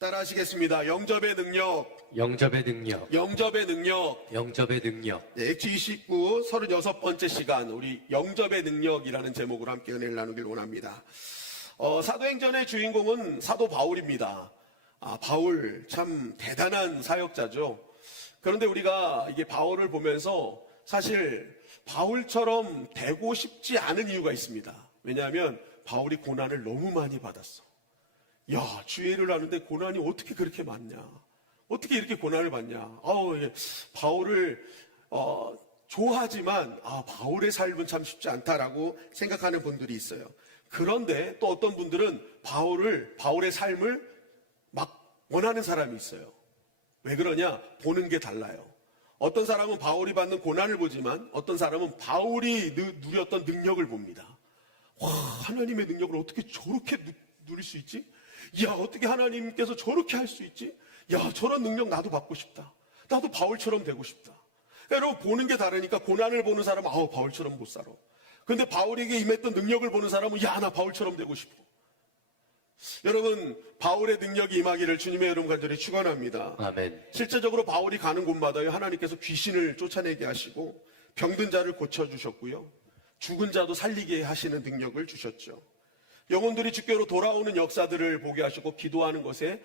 따라하시겠습니다. 영접의 능력, 영접의 능력, 영접의 능력. 영접의 능력. 네, 액트 29, 36번째 시간, 우리 영접의 능력이라는 제목으로 함께 은혜를 나누길 원합니다. 사도행전의 주인공은 사도 바울입니다. 바울 참 대단한 사역자죠. 그런데 우리가 이게 바울을 보면서 사실 바울처럼 되고 싶지 않은 이유가 있습니다. 왜냐하면 바울이 고난을 너무 많이 받았어. 야, 주의를 하는데 고난이 어떻게 그렇게 많냐? 어떻게 이렇게 고난을 받냐? 바울을 좋아하지만 바울의 삶은 참 쉽지 않다라고 생각하는 분들이 있어요. 그런데 또 어떤 분들은 바울의 삶을 막 원하는 사람이 있어요. 왜 그러냐? 보는 게 달라요. 어떤 사람은 바울이 받는 고난을 보지만 어떤 사람은 바울이 누렸던 능력을 봅니다. 와, 하나님의 능력을 어떻게 저렇게 누릴 수 있지? 야, 어떻게 하나님께서 저렇게 할 수 있지? 야, 저런 능력 나도 받고 싶다. 나도 바울처럼 되고 싶다. 여러분, 보는 게 다르니까 고난을 보는 사람은 바울처럼 못 살아. 근데 바울에게 임했던 능력을 보는 사람은 야, 나 바울처럼 되고 싶어. 여러분, 바울의 능력이 임하기를 주님의 이름 간절히 축원합니다. 아멘. 실제적으로 바울이 가는 곳마다요, 하나님께서 귀신을 쫓아내게 하시고 병든 자를 고쳐주셨고요, 죽은 자도 살리게 하시는 능력을 주셨죠. 영혼들이 주께로 돌아오는 역사들을 보게 하시고 기도하는 것에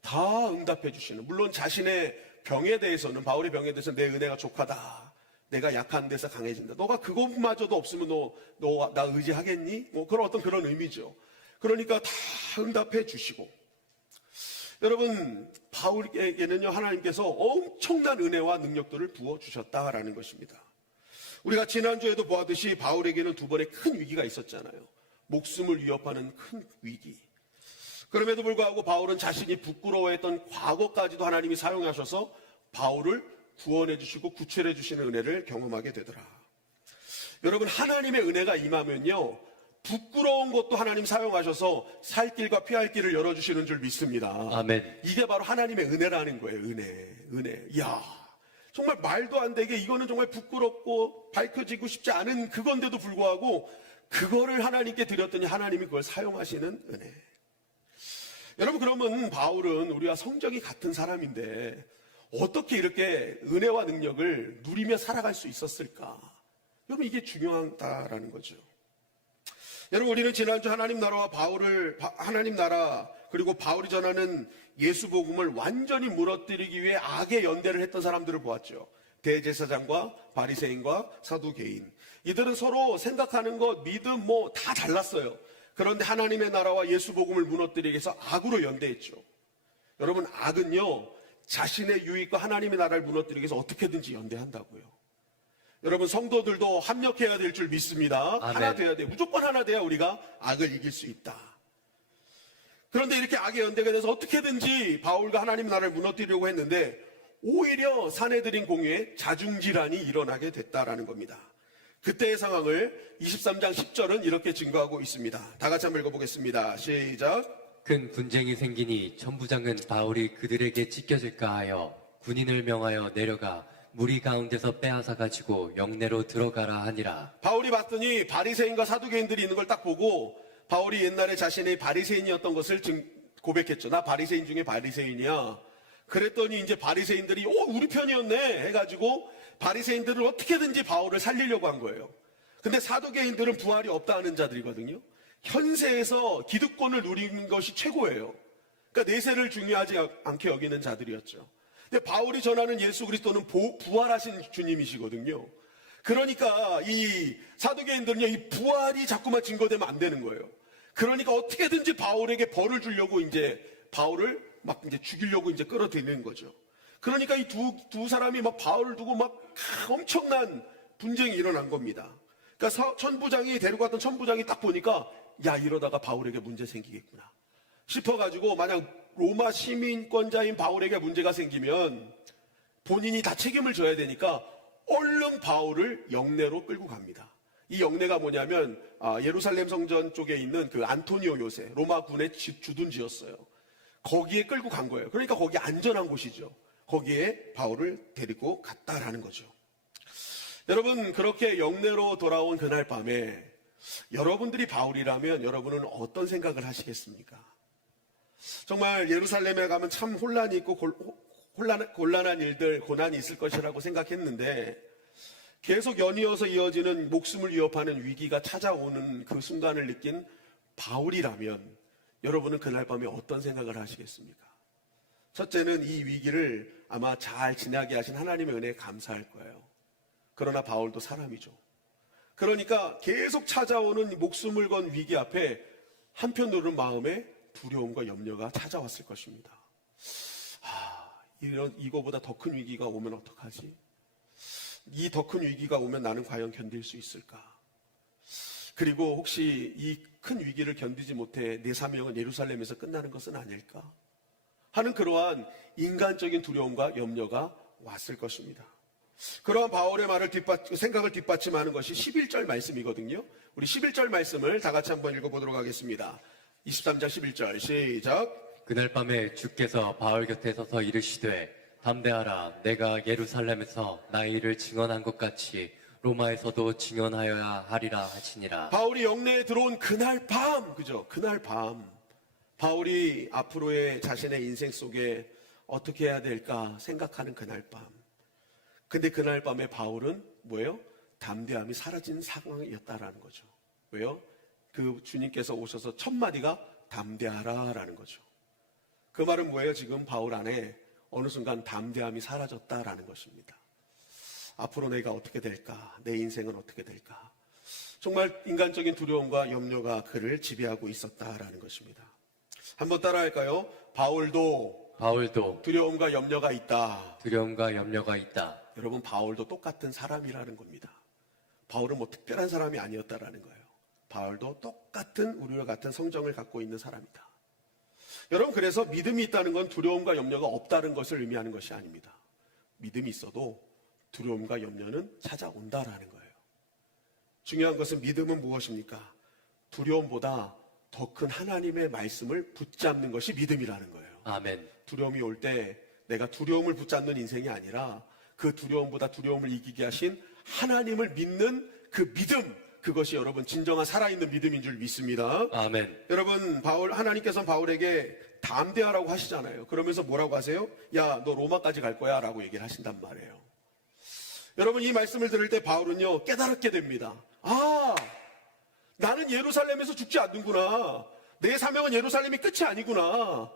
다 응답해 주시는, 물론 자신의 병에 대해서는, 바울의 병에 대해서는 내 은혜가 족하다, 내가 약한 데서 강해진다, 너가 그것마저도 없으면 너 나 의지하겠니? 그런 의미죠. 그러니까 다 응답해 주시고, 여러분, 바울에게는요, 하나님께서 엄청난 은혜와 능력들을 부어주셨다라는 것입니다. 우리가 지난주에도 보았듯이 바울에게는 두 번의 큰 위기가 있었잖아요. 목숨을 위협하는 큰 위기. 그럼에도 불구하고 바울은 자신이 부끄러워했던 과거까지도 하나님이 사용하셔서 바울을 구원해 주시고 구출해 주시는 은혜를 경험하게 되더라. 여러분, 하나님의 은혜가 임하면요, 부끄러운 것도 하나님 사용하셔서 살 길과 피할 길을 열어주시는 줄 믿습니다. 아멘. 이게 바로 하나님의 은혜라는 거예요. 은혜. 이야, 정말 말도 안 되게, 이거는 정말 부끄럽고 밝혀지고 싶지 않은 그건데도 불구하고 그거를 하나님께 드렸더니 하나님이 그걸 사용하시는 은혜. 여러분, 그러면 바울은 우리와 성격이 같은 사람인데 어떻게 이렇게 은혜와 능력을 누리며 살아갈 수 있었을까? 여러분, 이게 중요하다라는 거죠. 여러분, 우리는 지난주 하나님 나라 그리고 바울이 전하는 예수 복음을 완전히 무너뜨리기 위해 악의 연대를 했던 사람들을 보았죠. 대제사장과 바리새인과 사두개인. 이들은 서로 생각하는 것, 믿음 다 달랐어요. 그런데 하나님의 나라와 예수 복음을 무너뜨리기 위해서 악으로 연대했죠. 여러분, 악은요, 자신의 유익과 하나님의 나라를 무너뜨리기 위해서 어떻게든지 연대한다고요. 여러분, 성도들도 합력해야 될 줄 믿습니다. 아멘. 하나 돼야 돼요. 무조건 하나 돼야 우리가 악을 이길 수 있다. 그런데 이렇게 악의 연대가 돼서 어떻게든지 바울과 하나님의 나라를 무너뜨리려고 했는데 오히려 사내들인 공유에 자중질환이 일어나게 됐다라는 겁니다. 그때의 상황을 23장 10절은 이렇게 증거하고 있습니다. 다 같이 한번 읽어보겠습니다. 시작. 큰 분쟁이 생기니 천부장은 바울이 그들에게 찢겨질까 하여 군인을 명하여 내려가 무리 가운데서 빼앗아 가지고 영내로 들어가라 하니라. 바울이 봤더니 바리새인과 사두개인들이 있는 걸 딱 보고, 바울이 옛날에 자신이 바리새인이었던 것을 고백했죠. 나 바리새인 중에 바리새인이야. 그랬더니 이제 바리새인들이 우리 편이었네 해가지고 바리새인들을 어떻게든지 바울을 살리려고 한 거예요. 근데 사두개인들은 부활이 없다는 자들이거든요. 현세에서 기득권을 누리는 것이 최고예요. 그러니까 내세를 중요하지 않게 여기는 자들이었죠. 근데 바울이 전하는 예수 그리스도는 부활하신 주님이시거든요. 그러니까 이 사두개인들은요, 이 부활이 자꾸만 증거되면 안 되는 거예요. 그러니까 어떻게든지 바울에게 벌을 주려고 이제 바울을 막 이제 죽이려고 이제 끌어들이는 거죠. 그러니까 이 두 사람이 막 바울을 두고 막 엄청난 분쟁이 일어난 겁니다. 그러니까 데려갔던 천부장이 딱 보니까 야, 이러다가 바울에게 문제 생기겠구나 싶어가지고, 만약 로마 시민권자인 바울에게 문제가 생기면 본인이 다 책임을 져야 되니까 얼른 바울을 영내로 끌고 갑니다. 이 영내가 뭐냐면 예루살렘 성전 쪽에 있는 그 안토니오 요새 로마 군의 주둔지였어요. 거기에 끌고 간 거예요. 그러니까 거기 안전한 곳이죠. 거기에 바울을 데리고 갔다라는 거죠. 여러분, 그렇게 영내로 돌아온 그날 밤에 여러분들이 바울이라면 여러분은 어떤 생각을 하시겠습니까? 정말 예루살렘에 가면 참 혼란이 있고 곤란한 일들, 고난이 있을 것이라고 생각했는데 계속 연이어서 이어지는 목숨을 위협하는 위기가 찾아오는 그 순간을 느낀 바울이라면 여러분은 그날 밤에 어떤 생각을 하시겠습니까? 첫째는 이 위기를 아마 잘 지나게 하신 하나님의 은혜에 감사할 거예요. 그러나 바울도 사람이죠. 그러니까 계속 찾아오는 목숨을 건 위기 앞에 한편으로는 마음에 두려움과 염려가 찾아왔을 것입니다. 이거보다 더 큰 위기가 오면 어떡하지? 이 더 큰 위기가 오면 나는 과연 견딜 수 있을까? 그리고 혹시 이 큰 위기를 견디지 못해 내 사명은 예루살렘에서 끝나는 것은 아닐까? 하는 그러한 인간적인 두려움과 염려가 왔을 것입니다. 그러한 바울의 생각을 뒷받침하는 것이 11절 말씀이거든요. 우리 11절 말씀을 다 같이 한번 읽어보도록 하겠습니다. 23장 11절 시작. 그날 밤에 주께서 바울 곁에 서서 이르시되 담대하라. 내가 예루살렘에서 나의 일을 증언한 것 같이 로마에서도 증언하여야 하리라 하시니라. 바울이 영내에 들어온 그날 밤, 그죠? 그날 밤 바울이 앞으로의 자신의 인생 속에 어떻게 해야 될까 생각하는 그날 밤. 근데 그날 밤에 바울은 뭐예요? 담대함이 사라진 상황이었다라는 거죠. 왜요? 그 주님께서 오셔서 첫 마디가 담대하라 라는 거죠. 그 말은 뭐예요? 지금 바울 안에 어느 순간 담대함이 사라졌다라는 것입니다. 앞으로 내가 어떻게 될까? 내 인생은 어떻게 될까? 정말 인간적인 두려움과 염려가 그를 지배하고 있었다라는 것입니다. 한번 따라할까요? 바울도 두려움과 염려가 있다. 두려움과 염려가 있다. 여러분, 바울도 똑같은 사람이라는 겁니다. 바울은 뭐 특별한 사람이 아니었다라는 거예요. 바울도 똑같은 우리와 같은 성정을 갖고 있는 사람이다. 여러분, 그래서 믿음이 있다는 건 두려움과 염려가 없다는 것을 의미하는 것이 아닙니다. 믿음이 있어도 두려움과 염려는 찾아온다라는 거예요. 중요한 것은 믿음은 무엇입니까? 두려움보다 더 큰 하나님의 말씀을 붙잡는 것이 믿음이라는 거예요. 아멘. 두려움이 올 때 내가 두려움을 붙잡는 인생이 아니라 그 두려움보다 두려움을 이기게 하신 하나님을 믿는 그 믿음, 그것이 여러분 진정한 살아있는 믿음인 줄 믿습니다. 아멘. 여러분, 하나님께서는 바울에게 담대하라고 하시잖아요. 그러면서 뭐라고 하세요? 야, 너 로마까지 갈 거야 라고 얘기를 하신단 말이에요. 여러분, 이 말씀을 들을 때 바울은요 깨달게 됩니다. 나는 예루살렘에서 죽지 않는구나. 내 사명은 예루살렘이 끝이 아니구나.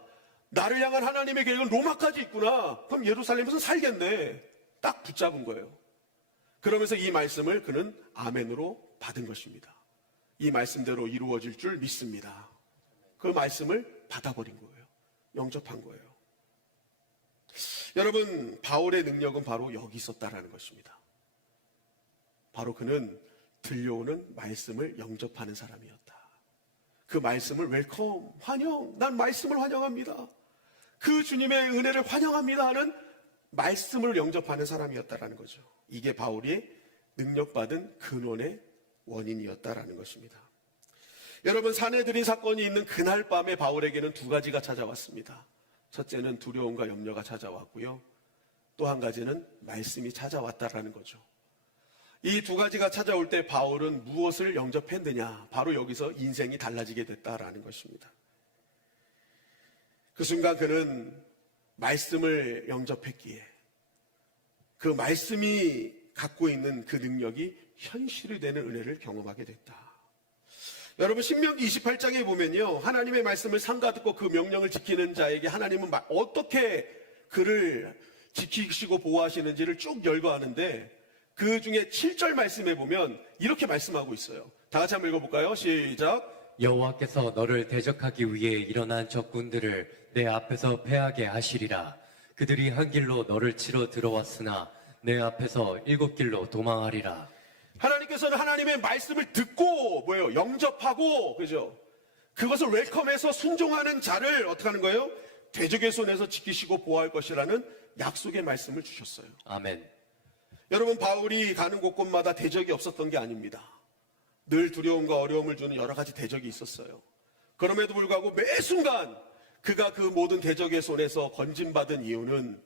나를 향한 하나님의 계획은 로마까지 있구나. 그럼 예루살렘에서 살겠네. 딱 붙잡은 거예요. 그러면서 이 말씀을 그는 아멘으로 받은 것입니다. 이 말씀대로 이루어질 줄 믿습니다. 그 말씀을 받아버린 거예요. 영접한 거예요. 여러분, 바울의 능력은 바로 여기 있었다라는 것입니다. 바로 그는 들려오는 말씀을 영접하는 사람이었다. 그 말씀을 웰컴, 환영, 난 말씀을 환영합니다. 그 주님의 은혜를 환영합니다 하는 말씀을 영접하는 사람이었다라는 거죠. 이게 바울이 능력받은 근원의 원인이었다라는 것입니다. 여러분, 사내들인 사건이 있는 그날 밤에 바울에게는 두 가지가 찾아왔습니다. 첫째는 두려움과 염려가 찾아왔고요. 또 한 가지는 말씀이 찾아왔다라는 거죠. 이 두 가지가 찾아올 때 바울은 무엇을 영접했느냐? 바로 여기서 인생이 달라지게 됐다라는 것입니다. 그 순간 그는 말씀을 영접했기에 그 말씀이 갖고 있는 그 능력이 현실이 되는 은혜를 경험하게 됐다. 여러분, 신명기 28장에 보면요, 하나님의 말씀을 삼가 듣고 그 명령을 지키는 자에게 하나님은 어떻게 그를 지키시고 보호하시는지를 쭉 열거하는데, 그 중에 7절 말씀에 보면 이렇게 말씀하고 있어요. 다 같이 한번 읽어볼까요? 시작. 여호와께서 너를 대적하기 위해 일어난 적군들을 내 앞에서 패하게 하시리라. 그들이 한 길로 너를 치러 들어왔으나 내 앞에서 7길로 도망하리라. 하나님께서는 하나님의 말씀을 듣고 영접하고, 그죠? 그것을 웰컴해서 순종하는 자를 어떻게 하는 거예요? 대적의 손에서 지키시고 보호할 것이라는 약속의 말씀을 주셨어요. 아멘. 여러분, 바울이 가는 곳곳마다 대적이 없었던 게 아닙니다. 늘 두려움과 어려움을 주는 여러 가지 대적이 있었어요. 그럼에도 불구하고 매 순간 그가 그 모든 대적의 손에서 건짐받은 이유는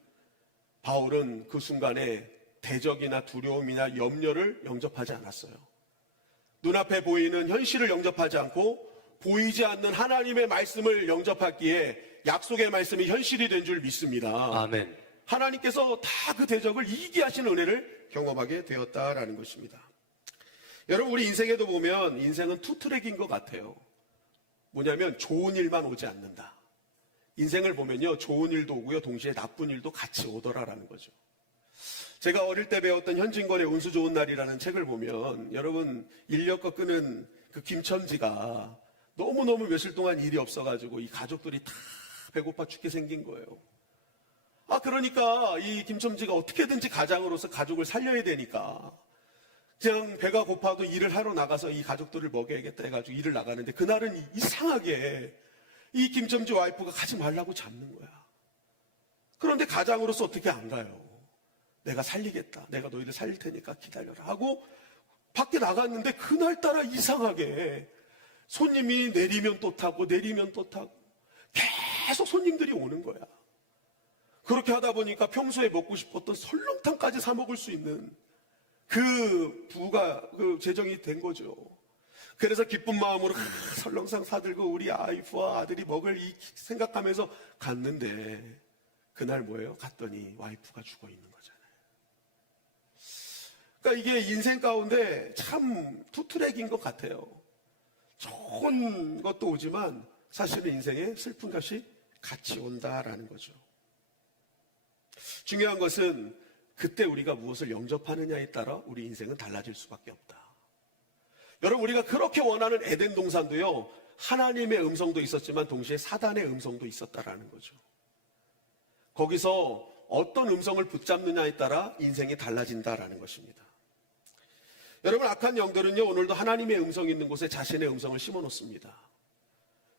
바울은 그 순간에 대적이나 두려움이나 염려를 영접하지 않았어요. 눈앞에 보이는 현실을 영접하지 않고 보이지 않는 하나님의 말씀을 영접하기에 약속의 말씀이 현실이 된 줄 믿습니다. 아멘. 하나님께서 다 그 대적을 이기게 하신 은혜를 경험하게 되었다라는 것입니다. 여러분, 우리 인생에도 보면 인생은 투트랙인 것 같아요. 뭐냐면 좋은 일만 오지 않는다. 인생을 보면요, 좋은 일도 오고요, 동시에 나쁜 일도 같이 오더라라는 거죠. 제가 어릴 때 배웠던 현진권의 운수 좋은 날이라는 책을 보면 여러분, 인력거 끄는 그 김첨지가 너무너무 며칠 동안 일이 없어가지고 이 가족들이 다 배고파 죽게 생긴 거예요. 그러니까 이 김첨지가 어떻게든지 가장으로서 가족을 살려야 되니까 그냥 배가 고파도 일을 하러 나가서 이 가족들을 먹여야겠다 해가지고 일을 나가는데 그날은 이상하게 이 김첨지 와이프가 가지 말라고 잡는 거야. 그런데 가장으로서 어떻게 안 가요? 내가 살리겠다. 내가 너희들 살릴 테니까 기다려라 하고 밖에 나갔는데 그날따라 이상하게 손님이 내리면 또 타고 내리면 또 타고 계속 손님들이 오는 거야. 그렇게 하다 보니까 평소에 먹고 싶었던 설렁탕까지 사 먹을 수 있는 그 부가 그 재정이 된 거죠. 그래서 기쁜 마음으로 설렁탕 사들고 우리 아이프와 아들이 먹을 이 생각하면서 갔는데 그날 뭐예요? 갔더니 와이프가 죽어 있는 거잖아요. 그러니까 이게 인생 가운데 참 투트랙인 것 같아요. 좋은 것도 오지만 사실은 인생에 슬픈 것이 같이 온다라는 거죠. 중요한 것은 그때 우리가 무엇을 영접하느냐에 따라 우리 인생은 달라질 수밖에 없다. 여러분, 우리가 그렇게 원하는 에덴 동산도요, 하나님의 음성도 있었지만 동시에 사단의 음성도 있었다라는 거죠. 거기서 어떤 음성을 붙잡느냐에 따라 인생이 달라진다라는 것입니다. 여러분, 악한 영들은요, 오늘도 하나님의 음성이 있는 곳에 자신의 음성을 심어 놓습니다.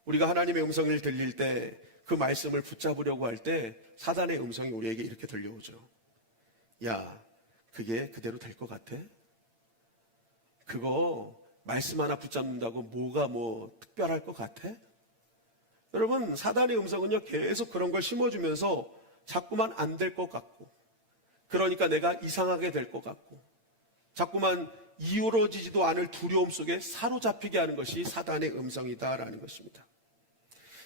우리가 하나님의 음성을 들릴 때 그 말씀을 붙잡으려고 할 때 사단의 음성이 우리에게 이렇게 들려오죠. 야, 그게 그대로 될 것 같아? 그거 말씀 하나 붙잡는다고 뭐가 특별할 것 같아? 여러분, 사단의 음성은요, 계속 그런 걸 심어주면서 자꾸만 안 될 것 같고, 그러니까 내가 이상하게 될 것 같고, 자꾸만 이루어지지도 않을 두려움 속에 사로잡히게 하는 것이 사단의 음성이다라는 것입니다.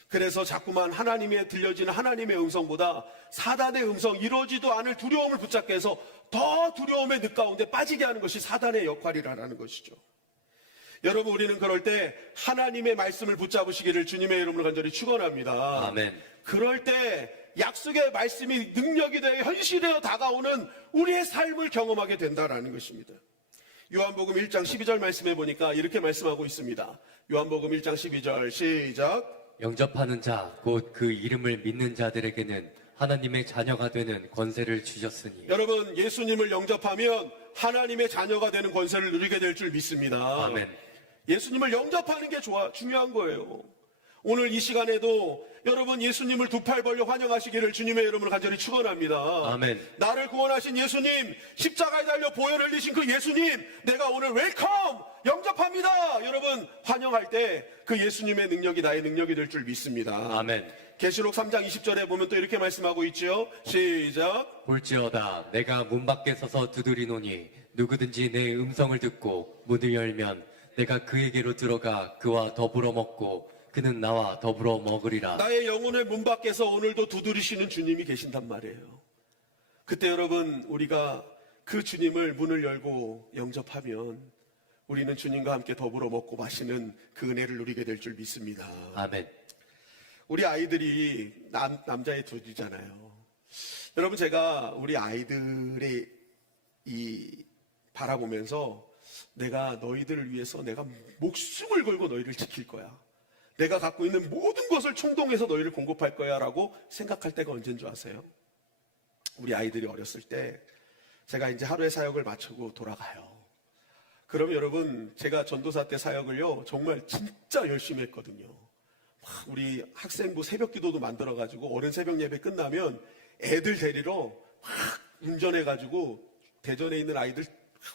그래서 자꾸만 하나님의 들려지는 하나님의 음성보다 사단의 음성, 이루어지도 않을 두려움을 붙잡게 해서 더 두려움의 늪 가운데 빠지게 하는 것이 사단의 역할이라는 것이죠. 여러분, 우리는 그럴 때 하나님의 말씀을 붙잡으시기를 주님의 이름으로 간절히 축원합니다. 아멘. 그럴 때 약속의 말씀이 능력이 되어 현실에 다가오는 우리의 삶을 경험하게 된다라는 것입니다. 요한복음 1장 12절 말씀해 보니까 이렇게 말씀하고 있습니다. 요한복음 1장 12절 시작. 영접하는 자, 곧 그 이름을 믿는 자들에게는 하나님의 자녀가 되는 권세를 주셨으니. 여러분, 예수님을 영접하면 하나님의 자녀가 되는 권세를 누리게 될 줄 믿습니다. 아멘. 예수님을 영접하는 게 중요한 거예요. 오늘 이 시간에도 여러분, 예수님을 두 팔 벌려 환영하시기를 주님의 이름으로 간절히 축원합니다. 아멘. 나를 구원하신 예수님, 십자가에 달려 보혈을 흘리신 그 예수님, 내가 오늘 웰컴 영접합니다. 여러분, 환영할 때 그 예수님의 능력이 나의 능력이 될 줄 믿습니다. 아멘. 계시록 3장 20절에 보면 또 이렇게 말씀하고 있죠. 시작. 볼지어다 내가 문 밖에 서서 두드리노니 누구든지 내 음성을 듣고 문을 열면 내가 그에게로 들어가 그와 더불어 먹고 그는 나와 더불어 먹으리라. 나의 영혼의 문 밖에서 오늘도 두드리시는 주님이 계신단 말이에요. 그때 여러분, 우리가 그 주님을 문을 열고 영접하면 우리는 주님과 함께 더불어 먹고 마시는 그 은혜를 누리게 될 줄 믿습니다. 아멘. 우리 아이들이 남자의 둘이잖아요. 여러분, 제가 우리 아이들의 바라보면서 내가 너희들을 위해서 내가 목숨을 걸고 너희를 지킬 거야. 내가 갖고 있는 모든 것을 총동해서 너희를 공급할 거야 라고 생각할 때가 언제인 줄 아세요? 우리 아이들이 어렸을 때 제가 이제 하루의 사역을 마치고 돌아가요. 그럼 여러분, 제가 전도사 때 사역을요, 정말 진짜 열심히 했거든요. 우리 학생부 새벽 기도도 만들어가지고 어른 새벽 예배 끝나면 애들 데리러 운전해가지고 대전에 있는 아이들,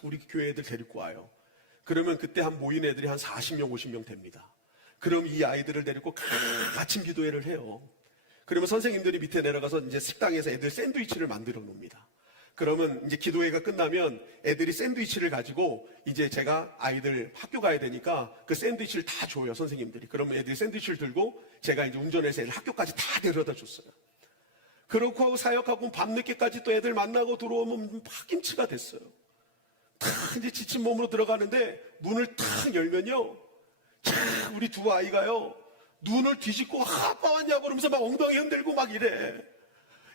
우리 교회 애들 데리고 와요. 그러면 그때 한 모인 애들이 한 40명, 50명 됩니다. 그럼 이 아이들을 데리고 아침 기도회를 해요. 그러면 선생님들이 밑에 내려가서 이제 식당에서 애들 샌드위치를 만들어 놓습니다. 그러면 이제 기도회가 끝나면 애들이 샌드위치를 가지고 이제 제가 아이들 학교 가야 되니까 그 샌드위치를 다 줘요, 선생님들이. 그러면 애들이 샌드위치를 들고 제가 이제 운전해서 애들 학교까지 다 데려다 줬어요. 그렇고 하고 사역하고 밤늦게까지 또 애들 만나고 들어오면 파김치가 됐어요. 탁 이제 지친 몸으로 들어가는데 문을 탁 열면요. 참 우리 두 아이가요. 눈을 뒤집고 아빠 왔냐고 그러면서 막 엉덩이 흔들고 막 이래.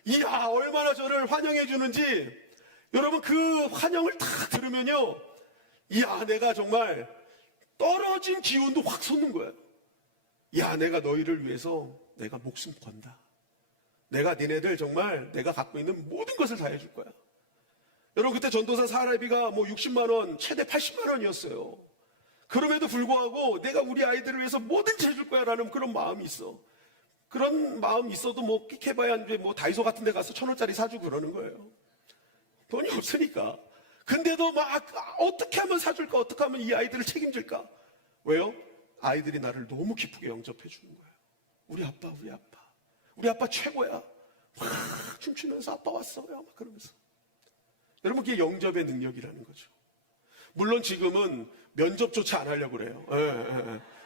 이야, 얼마나 저를 환영해 주는지. 여러분 그 환영을 탁 들으면요. 이야, 내가 정말 떨어진 기운도 확 솟는 거예요. 야, 내가 너희를 위해서 내가 목숨 건다. 내가 니네들 정말 내가 갖고 있는 모든 것을 다 해줄 거야. 여러분 그때 전도사 사례비가 뭐 60만 원, 최대 80만 원이었어요. 그럼에도 불구하고 내가 우리 아이들을 위해서 뭐든지 해줄 거야 라는 그런 마음이 있어. 그런 마음이 있어도 뭐 끽해봐야 이제 뭐 다이소 같은 데 가서 1,000원짜리 사주고 그러는 거예요. 돈이 없으니까. 근데도 막 어떻게 하면 사줄까? 어떻게 하면 이 아이들을 책임질까? 왜요? 아이들이 나를 너무 기쁘게 영접해 주는 거예요. 우리 아빠, 우리 아빠. 우리 아빠 최고야. 막 춤추면서 아빠 왔어요. 막 그러면서. 여러분 그게 영접의 능력이라는 거죠. 물론 지금은 면접조차 안 하려고 그래요.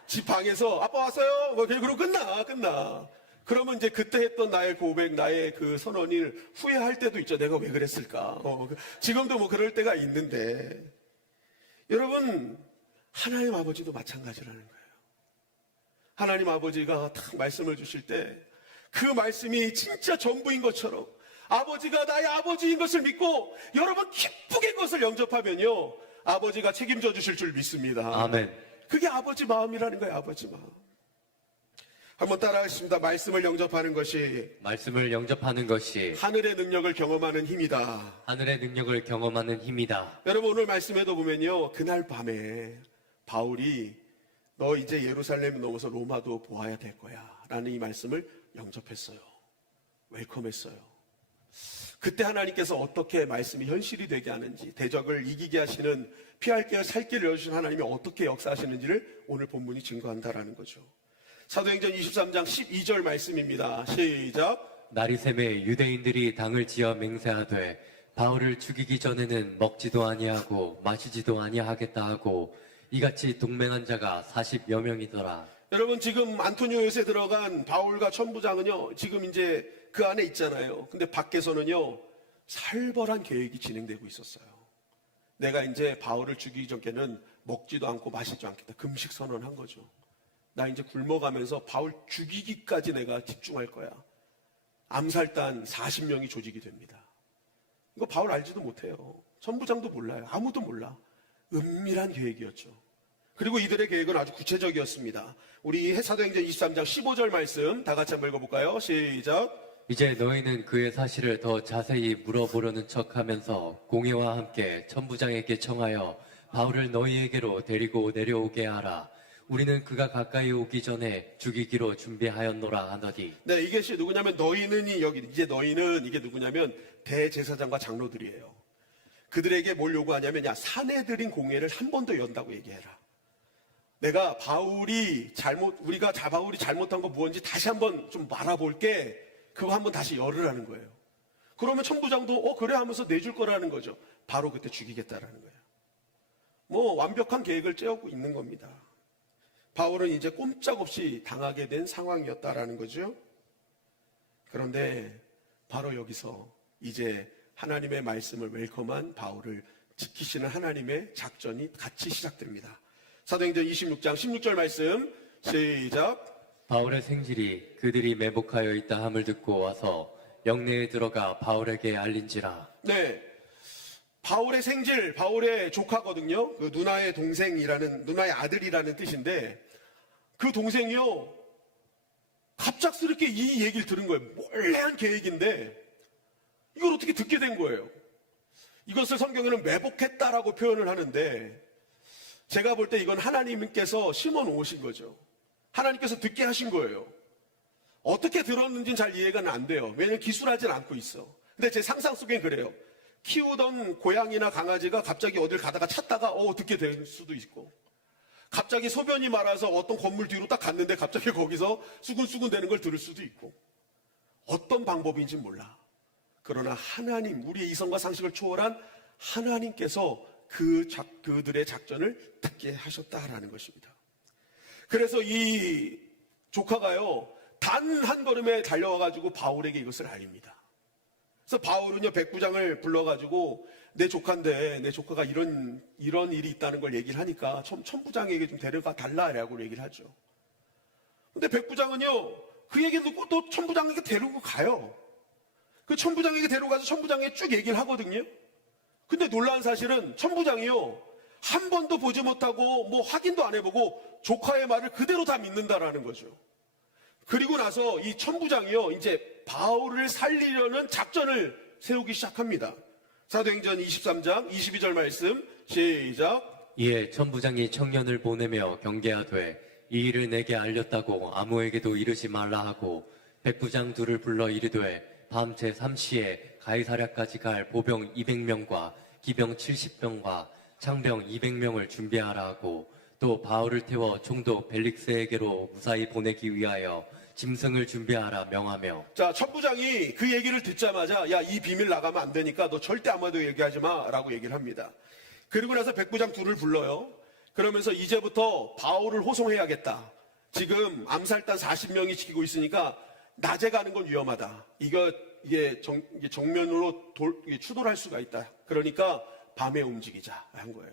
집 방에서 아빠 왔어요. 뭐 그러고 끝나. 그러면 이제 그때 했던 나의 고백, 나의 그 선언을 후회할 때도 있죠. 내가 왜 그랬을까? 지금도 뭐 그럴 때가 있는데 여러분 하나님 아버지도 마찬가지라는 거예요. 하나님 아버지가 딱 말씀을 주실 때 그 말씀이 진짜 전부인 것처럼 아버지가 나의 아버지인 것을 믿고 여러분 기쁘게 그것을 영접하면요. 아버지가 책임져 주실 줄 믿습니다. 아멘. 그게 아버지 마음이라는 거예요. 아버지 마음. 한번 따라하겠습니다. 말씀을 영접하는 것이 하늘의 능력을 경험하는 힘이다. 하늘의 능력을 경험하는 힘이다. 여러분 오늘 말씀에도 보면요. 그날 밤에 바울이 너 이제 예루살렘 넘어서 로마도 보아야 될 거야 라는 이 말씀을 영접했어요. 웰컴했어요. 그때 하나님께서 어떻게 말씀이 현실이 되게 하는지, 대적을 이기게 하시는, 피할 길 살 길을 열어주신 하나님이 어떻게 역사하시는지를 오늘 본문이 증거한다라는 거죠. 사도행전 23장 12절 말씀입니다. 시작. 날이 새매 유대인들이 당을 지어 맹세하되 바울을 죽이기 전에는 먹지도 아니하고 마시지도 아니하겠다 하고 이같이 동맹한 자가 40여 명이더라. 여러분 지금 안토니오스에 들어간 바울과 천부장은요. 지금 이제 그 안에 있잖아요. 근데 밖에서는요. 살벌한 계획이 진행되고 있었어요. 내가 이제 바울을 죽이기 전에는 먹지도 않고 마시지도 않겠다. 금식 선언한 거죠. 나 이제 굶어가면서 바울 죽이기까지 내가 집중할 거야. 암살단 40명이 조직이 됩니다. 이거 바울 알지도 못해요. 천부장도 몰라요. 아무도 몰라. 은밀한 계획이었죠. 그리고 이들의 계획은 아주 구체적이었습니다. 우리 사도행전 23장 15절 말씀 다 같이 한번 읽어볼까요? 시작. 이제 너희는 그의 사실을 더 자세히 물어보려는 척하면서 공회와 함께 천부장에게 청하여 바울을 너희에게로 데리고 내려오게 하라. 우리는 그가 가까이 오기 전에 죽이기로 준비하였노라 하더니. 네, 이것이 누구냐면 너희는 여기 이제 너희는 이게 누구냐면 대제사장과 장로들이에요. 그들에게 뭘 요구하냐면 야 사내들인 공회를 한 번 더 연다고 얘기해라. 내가 우리가 바울이 잘못한 거 무엇인지 다시 한번 좀 말아볼게. 그거 한번 다시 열으라는 거예요. 그러면 천부장도 그래 하면서 내줄 거라는 거죠. 바로 그때 죽이겠다라는 거예요. 뭐 완벽한 계획을 짜고 있는 겁니다. 바울은 이제 꼼짝없이 당하게 된 상황이었다라는 거죠. 그런데 바로 여기서 이제 하나님의 말씀을 웰컴한 바울을 지키시는 하나님의 작전이 같이 시작됩니다. 사도행전 26장 16절 말씀 시작. 바울의 생질이 그들이 매복하여 있다 함을 듣고 와서 영내에 들어가 바울에게 알린지라. 네, 바울의 생질, 바울의 조카거든요. 그 누나의 아들이라는 뜻인데 그 동생이요 갑작스럽게 이 얘기를 들은 거예요. 몰래 한 계획인데 이걸 어떻게 듣게 된 거예요. 이것을 성경에는 매복했다라고 표현을 하는데 제가 볼 때 이건 하나님께서 심어 놓으신 거죠. 하나님께서 듣게 하신 거예요. 어떻게 들었는지는 잘 이해가 안 돼요. 왜냐하면 기술하진 않고 있어. 근데 제 상상 속엔 그래요. 키우던 고양이나 강아지가 갑자기 어딜 가다가 찾다가 듣게 될 수도 있고, 갑자기 소변이 말아서 어떤 건물 뒤로 딱 갔는데 갑자기 거기서 수근수근 되는 걸 들을 수도 있고, 어떤 방법인지 몰라. 그러나 하나님, 우리의 이성과 상식을 초월한 하나님께서 그들의 작전을 듣게 하셨다라는 것입니다. 그래서 이 조카가요, 단 한 걸음에 달려와가지고 바울에게 이것을 알립니다. 그래서 바울은요, 백부장을 불러가지고 내 조카인데 내 조카가 이런 일이 있다는 걸 얘기를 하니까 천부장에게 좀 데려가 달라라고 얘기를 하죠. 근데 백부장은요, 그 얘기 듣고 또 천부장에게 데리고 가요. 그 천부장에게 데려가서 천부장에게 쭉 얘기를 하거든요. 근데 놀라운 사실은 천부장이요, 한 번도 보지 못하고 뭐 확인도 안 해보고 조카의 말을 그대로 다 믿는다라는 거죠. 그리고 나서 이 천부장이요, 이제 바울을 살리려는 작전을 세우기 시작합니다. 사도행전 23장 22절 말씀 시작. 이에 천부장이 청년을 보내며 경계하되 이 일을 내게 알렸다고 아무에게도 이르지 말라 하고 백부장 둘을 불러 이르되 밤 제3시에 가이사랴까지 갈 보병 200명과 기병 70명과 창병 200명을 준비하라 하고 또 바울을 태워 총독 벨릭스에게로 무사히 보내기 위하여 짐승을 준비하라 명하며. 자, 천부장이 그 얘기를 듣자마자 야, 이 비밀 나가면 안 되니까 너 절대 아무도 얘기하지 마 라고 얘기를 합니다. 그리고 나서 백부장 둘을 불러요. 그러면서 이제부터 바울을 호송해야겠다. 지금 암살단 40명이 지키고 있으니까 낮에 가는 건 위험하다. 이게 정면으로 추돌할 수가 있다. 그러니까 밤에 움직이자 한 거예요.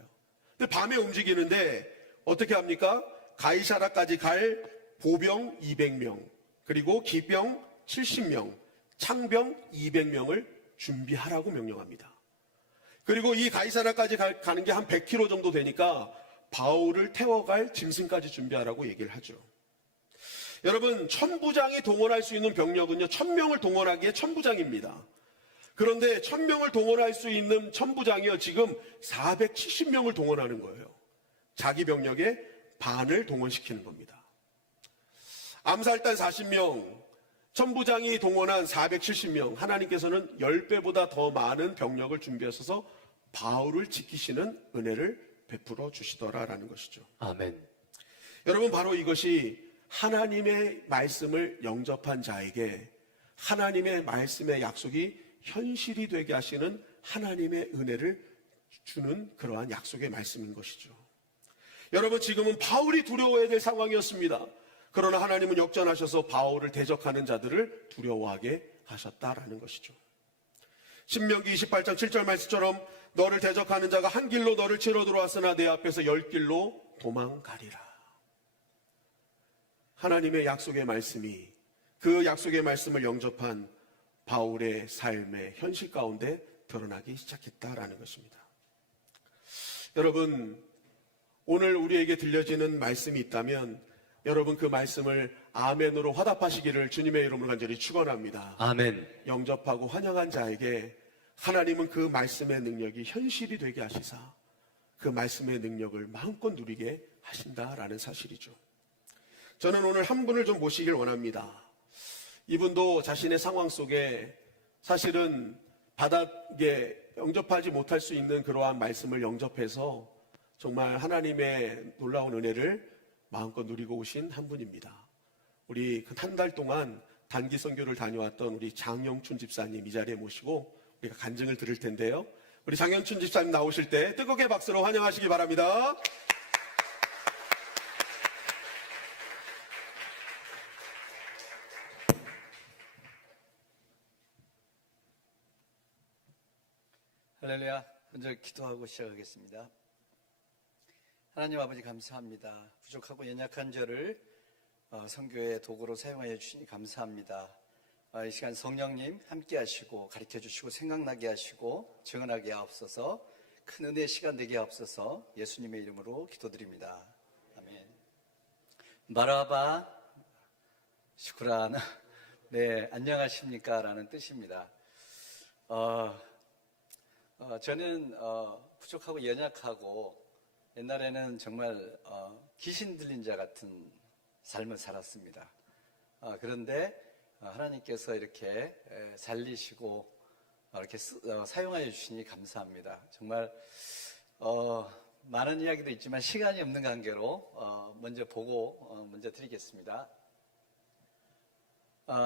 근데 밤에 움직이는데 어떻게 합니까? 가이사라까지 갈 보병 200명, 그리고 기병 70명, 창병 200명을 준비하라고 명령합니다. 그리고 이 가이사라까지 가는 게 한 100km 정도 되니까 바울을 태워갈 짐승까지 준비하라고 얘기를 하죠. 여러분, 천부장이 동원할 수 있는 병력은요, 1000명을 동원하기에 천부장입니다. 그런데 1000명을 동원할 수 있는 천부장이요, 지금 470명을 동원하는 거예요. 자기 병력의 반을 동원시키는 겁니다. 암살단 40명, 천부장이 동원한 470명, 하나님께서는 10배보다 더 많은 병력을 준비하셔서 바울을 지키시는 은혜를 베풀어 주시더라라는 것이죠. 아멘. 여러분, 바로 이것이 하나님의 말씀을 영접한 자에게 하나님의 말씀의 약속이 현실이 되게 하시는 하나님의 은혜를 주는 그러한 약속의 말씀인 것이죠. 여러분, 지금은 바울이 두려워해야 될 상황이었습니다. 그러나 하나님은 역전하셔서 바울을 대적하는 자들을 두려워하게 하셨다라는 것이죠. 신명기 28장 7절 말씀처럼 너를 대적하는 자가 한 길로 너를 치러 들어왔으나 내 앞에서 10길로 도망가리라. 하나님의 약속의 말씀이, 그 약속의 말씀을 영접한 바울의 삶의 현실 가운데 드러나기 시작했다라는 것입니다. 여러분, 오늘 우리에게 들려지는 말씀이 있다면 여러분, 그 말씀을 아멘으로 화답하시기를 주님의 이름으로 간절히 축원합니다. 아멘. 영접하고 환영한 자에게 하나님은 그 말씀의 능력이 현실이 되게 하시사 그 말씀의 능력을 마음껏 누리게 하신다라는 사실이죠. 저는 오늘 한 분을 좀 모시길 원합니다. 이분도 자신의 상황 속에 사실은 영접하지 못할 수 있는 그러한 말씀을 영접해서 정말 하나님의 놀라운 은혜를 마음껏 누리고 오신 한 분입니다. 우리 한 달 동안 단기 선교를 다녀왔던 우리 장영춘 집사님 이 자리에 모시고 우리가 간증을 들을 텐데요. 우리 장영춘 집사님 나오실 때 뜨겁게 박수로 환영하시기 바랍니다. 할렐루야. 먼저 기도하고 시작하겠습니다. 하나님 아버지 감사합니다. 부족하고 연약한 저를 선교의 도구로 사용하여 주시니 감사합니다. 이 시간 성령님 함께 하시고 가르쳐 주시고 생각나게 하시고 증언하게 하옵소서. 큰 은혜의 시간 되게 하옵소서. 예수님의 이름으로 기도드립니다. 아멘. 마라바 슈크란. 네, 안녕하십니까 라는 뜻입니다. 저는 부족하고 연약하고 옛날에는 정말 귀신 들린 자 같은 삶을 살았습니다. 그런데 하나님께서 이렇게 살리시고 이렇게 사용하여 주시니 감사합니다. 정말 많은 이야기도 있지만 시간이 없는 관계로 먼저 보고 먼저 드리겠습니다.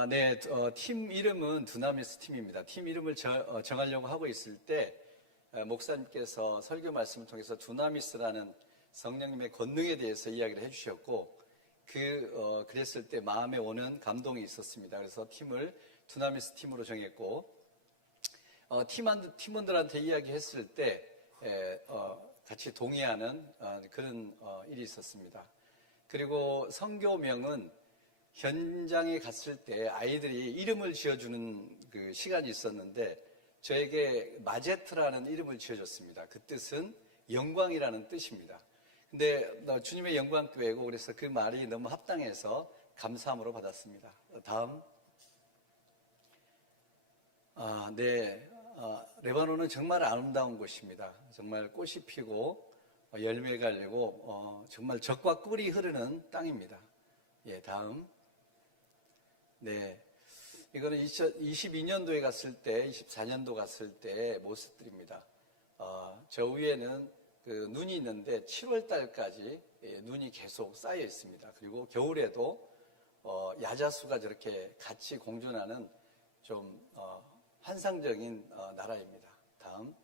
네, 팀 이름은 두나미스 팀입니다. 팀 이름을 정하려고 하고 있을 때 목사님께서 설교 말씀을 통해서 두나미스라는 성령님의 권능에 대해서 이야기를 해주셨고 그랬을 때 마음에 오는 감동이 있었습니다. 그래서 팀을 두나미스 팀으로 정했고 팀원들한테 이야기했을 때 같이 동의하는 그런 일이 있었습니다. 그리고 선교명은 현장에 갔을 때 아이들이 이름을 지어주는 그 시간이 있었는데 저에게 마제트라는 이름을 지어줬습니다. 그 뜻은 영광이라는 뜻입니다. 근데 주님의 영광교회고 그래서 그 말이 너무 합당해서 감사함으로 받았습니다. 다음. 네. 레바논은 정말 아름다운 곳입니다. 정말 꽃이 피고 열매가 열리고 정말 젖과 꿀이 흐르는 땅입니다. 예, 다음. 네. 이거는 2022년도에 갔을 때, 24년도 갔을 때 모습들입니다. 저 위에는 그 눈이 있는데 7월 달까지 눈이 계속 쌓여 있습니다. 그리고 겨울에도 야자수가 저렇게 같이 공존하는 좀 환상적인 나라입니다. 다음.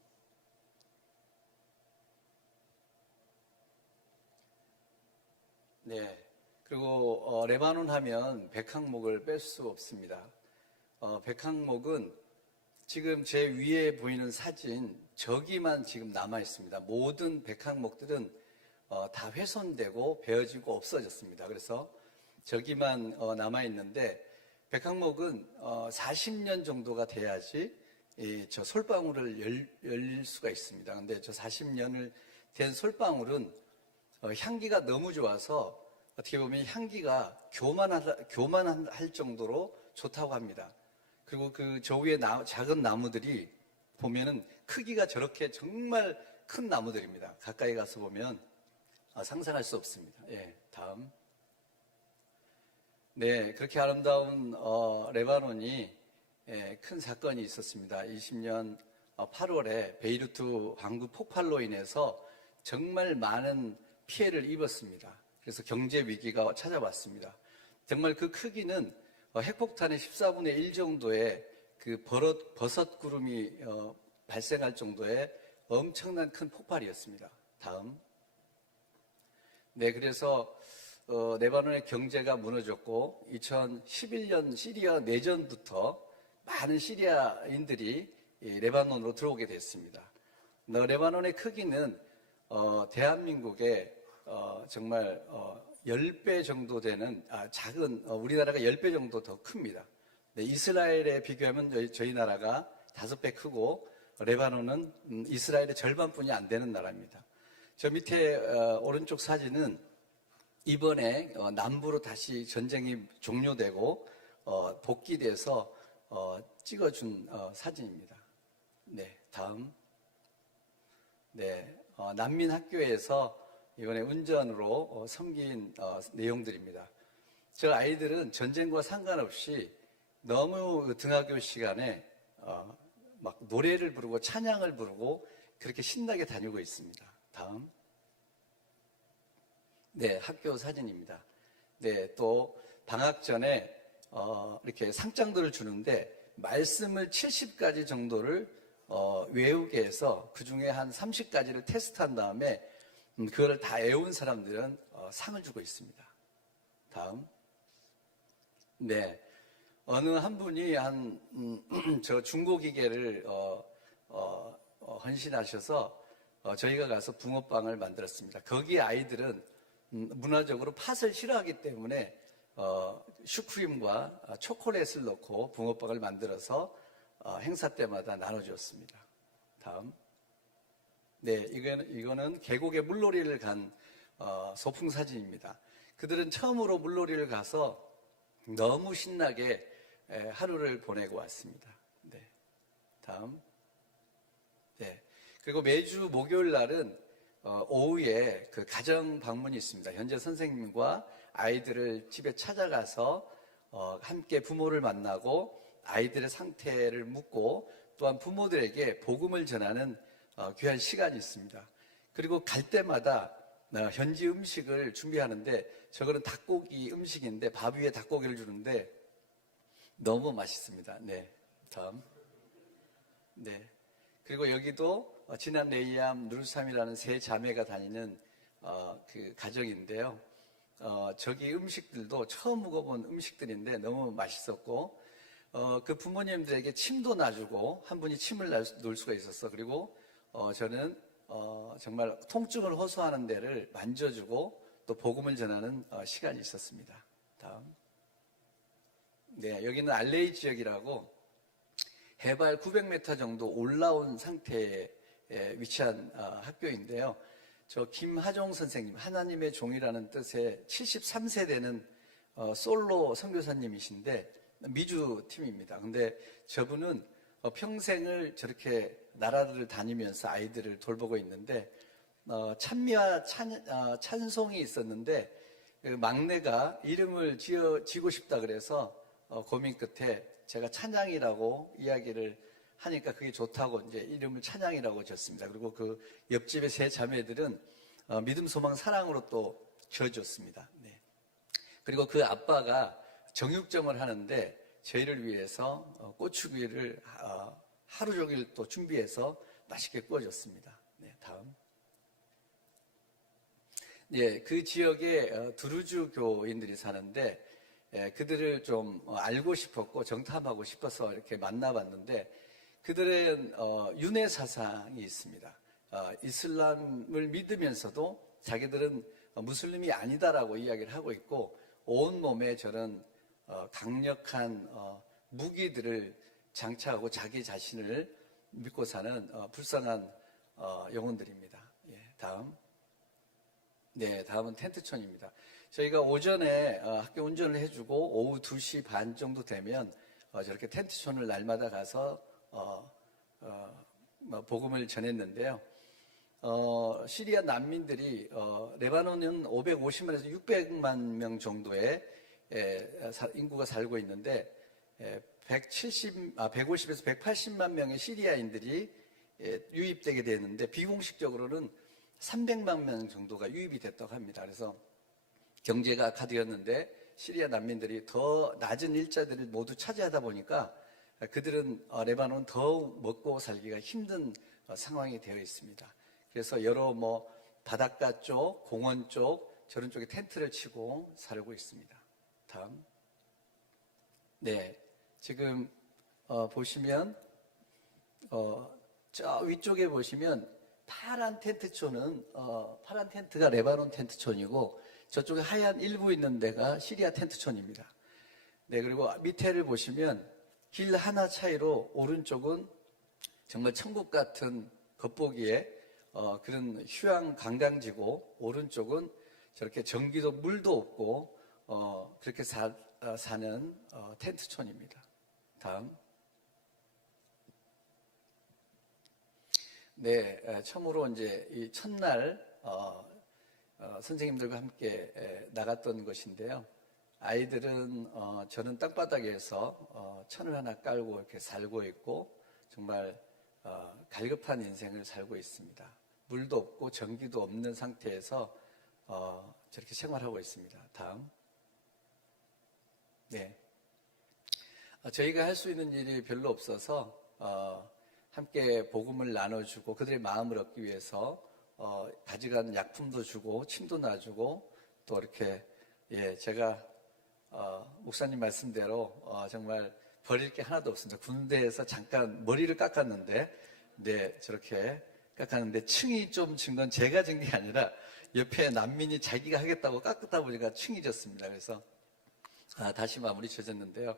네. 그리고 레바논 하면 백항목을 뺄 수 없습니다. 백항목은 지금 제 위에 보이는 사진 저기만 지금 남아 있습니다. 모든 백항목들은 다 훼손되고 베어지고 없어졌습니다. 그래서 저기만 남아 있는데 백항목은 40년 정도가 돼야지 저 솔방울을 열릴 수가 있습니다. 근데 저 40년을 된 솔방울은 향기가 너무 좋아서 어떻게 보면 향기가 교만할 정도로 좋다고 합니다. 그리고 그 저 위에 작은 나무들이 보면은 크기가 저렇게 정말 큰 나무들입니다. 가까이 가서 보면 상상할 수 없습니다. 예, 다음. 네, 그렇게 아름다운 레바논이 큰 사건이 있었습니다. 20년 8월에 베이루트 항구 폭발로 인해서 정말 많은 피해를 입었습니다. 그래서 경제 위기가 찾아왔습니다. 정말 그 크기는 핵폭탄의 14분의 1 정도의 그 버섯 구름이 발생할 정도의 엄청난 큰 폭발이었습니다. 다음. 네, 그래서 레바논의 경제가 무너졌고 2011년 시리아 내전부터 많은 시리아인들이 레바논으로 들어오게 됐습니다. 레바논의 크기는 대한민국의 정말 10배 정도 되는 작은 우리나라가 10배 정도 더 큽니다. 네, 이스라엘에 비교하면 저희 나라가 5배 크고 레바논은 이스라엘의 절반뿐이 안 되는 나라입니다. 저 밑에 오른쪽 사진은 이번에 남부로 다시 전쟁이 종료되고 복귀돼서 찍어준 사진입니다. 네, 다음. 네, 난민 학교에서 이번에 운전으로 섬긴 내용들입니다. 저 아이들은 전쟁과 상관없이 너무 등하교 시간에 막 노래를 부르고 찬양을 부르고 그렇게 신나게 다니고 있습니다. 다음. 네, 학교 사진입니다. 네, 또 방학 전에 이렇게 상장들을 주는데 말씀을 70가지 정도를 외우게 해서 그 중에 한 30가지를 테스트한 다음에 그거를 다 외운 사람들은 상을 주고 있습니다. 다음. 네, 어느 한 분이 저 중고기계를 헌신하셔서 저희가 가서 붕어빵을 만들었습니다. 거기 아이들은 문화적으로 팥을 싫어하기 때문에 슈크림과 초콜릿을 넣고 붕어빵을 만들어서 행사 때마다 나눠주었습니다. 다음. 네, 이거는 계곡에 물놀이를 간 소풍 사진입니다. 그들은 처음으로 물놀이를 가서 너무 신나게 하루를 보내고 왔습니다. 네, 다음. 네, 그리고 매주 목요일 날은 오후에 그 가정 방문이 있습니다. 현재 선생님과 아이들을 집에 찾아가서 함께 부모를 만나고 아이들의 상태를 묻고 또한 부모들에게 복음을 전하는 귀한 시간이 있습니다. 그리고 갈 때마다 현지 음식을 준비하는데 저거는 닭고기 음식인데 밥 위에 닭고기를 주는데 너무 맛있습니다. 네, 다음. 네. 그리고 여기도 진안 레이암 누르삼이라는 세 자매가 다니는 그 가정인데요. 저기 음식들도 처음 먹어본 음식들인데 너무 맛있었고, 그 부모님들에게 침도 놔주고 한 분이 침을 놓을 수가 있었어. 그리고 저는 정말 통증을 호소하는 데를 만져주고 또 복음을 전하는 시간이 있었습니다. 다음. 네, 여기는 알레이 지역이라고 해발 900m 정도 올라온 상태에 위치한 학교인데요. 저 김하종 선생님, 하나님의 종이라는 뜻의 73세 되는 솔로 선교사님이신데 미주 팀입니다. 근데 저분은 평생을 저렇게 나라들을 다니면서 아이들을 돌보고 있는데 찬미와 찬송이 있었는데 그 막내가 이름을 지고 싶다 그래서 고민 끝에 제가 찬양이라고 이야기를 하니까 그게 좋다고 이제 이름을 찬양이라고 졌습니다. 그리고 그 옆집의 세 자매들은 믿음, 소망, 사랑으로 또 지어줬습니다. 네. 그리고 그 아빠가 정육점을 하는데 저희를 위해서 고추기를 하루 종일 또 준비해서 맛있게 구워줬습니다. 네, 다음. 네, 그 지역에 두루즈 교인들이 사는데 그들을 좀 알고 싶었고 정탐하고 싶어서 이렇게 만나봤는데 그들은 윤회 사상이 있습니다. 이슬람을 믿으면서도 자기들은 무슬림이 아니다라고 이야기를 하고 있고 온몸에 저런 강력한 무기들을 장착하고 자기 자신을 믿고 사는 불쌍한 영혼들입니다. 예, 다음. 네, 다음은 텐트촌입니다. 저희가 오전에 학교 운전을 해주고 오후 2시 반 정도 되면 저렇게 텐트촌을 날마다 가서 복음을 전했는데요. 시리아 난민들이 레바논은 550만에서 600만 명 정도의 인구가 살고 있는데 150에서 180만 명의 시리아인들이 유입되게 되는데 비공식적으로는 300만 명 정도가 유입이 됐다고 합니다. 그래서 경제가 악화되었는데 시리아 난민들이 더 낮은 일자들을 모두 차지하다 보니까 그들은 레바논 더욱 먹고 살기가 힘든 상황이 되어 있습니다. 그래서 여러 바닷가 쪽, 공원 쪽 저런 쪽에 텐트를 치고 살고 있습니다. 다음. 네, 지금 보시면 저 위쪽에 보시면 파란 텐트촌은 파란 텐트가 레바논 텐트촌이고 저쪽에 하얀 일부 있는 데가 시리아 텐트촌입니다. 네, 그리고 밑에를 보시면 길 하나 차이로 오른쪽은 정말 천국 같은 겉보기에 그런 휴양 관광지고 오른쪽은 저렇게 전기도 물도 없고 그렇게 사는 텐트촌입니다. 다음. 네, 처음으로 이제 이 첫날 선생님들과 함께 나갔던 것인데요. 아이들은 저는 땅바닥에서 천을 하나 깔고 이렇게 살고 있고 정말 갈급한 인생을 살고 있습니다. 물도 없고 전기도 없는 상태에서 저렇게 생활하고 있습니다. 다음. 네, 저희가 할 수 있는 일이 별로 없어서 함께 복음을 나눠주고 그들의 마음을 얻기 위해서 가져가는 약품도 주고 침도 놔주고 또 이렇게 제가 목사님 말씀대로 정말 버릴 게 하나도 없습니다. 군대에서 잠깐 머리를 깎았는데 네, 저렇게 깎았는데 층이 좀 진 건 제가 진 게 아니라 옆에 난민이 자기가 하겠다고 깎다 보니까 층이 졌습니다. 그래서 다시 마무리 져졌는데요.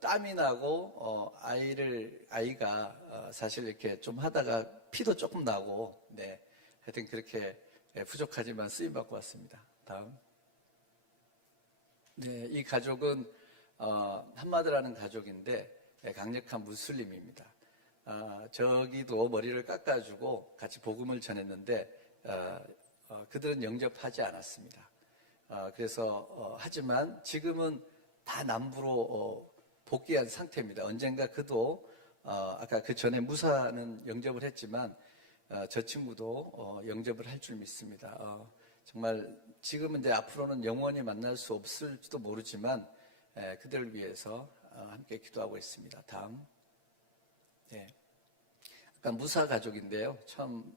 땀이 나고 아이가 사실 이렇게 좀 하다가 피도 조금 나고 네, 하여튼 그렇게 부족하지만 쓰임 받고 왔습니다. 다음. 네, 이 가족은 함마드라는 가족인데 강력한 무슬림입니다. 저기도 머리를 깎아주고 같이 복음을 전했는데 그들은 영접하지 않았습니다. 그래서 하지만 지금은 다 남부로 복귀한 상태입니다. 언젠가 그도 아까 그 전에 무사는 영접을 했지만 저 친구도 영접을 할 줄 믿습니다. 정말 지금은 이제 앞으로는 영원히 만날 수 없을지도 모르지만 그들을 위해서 함께 기도하고 있습니다. 다음. 네. 아까 무사 가족인데요. 처음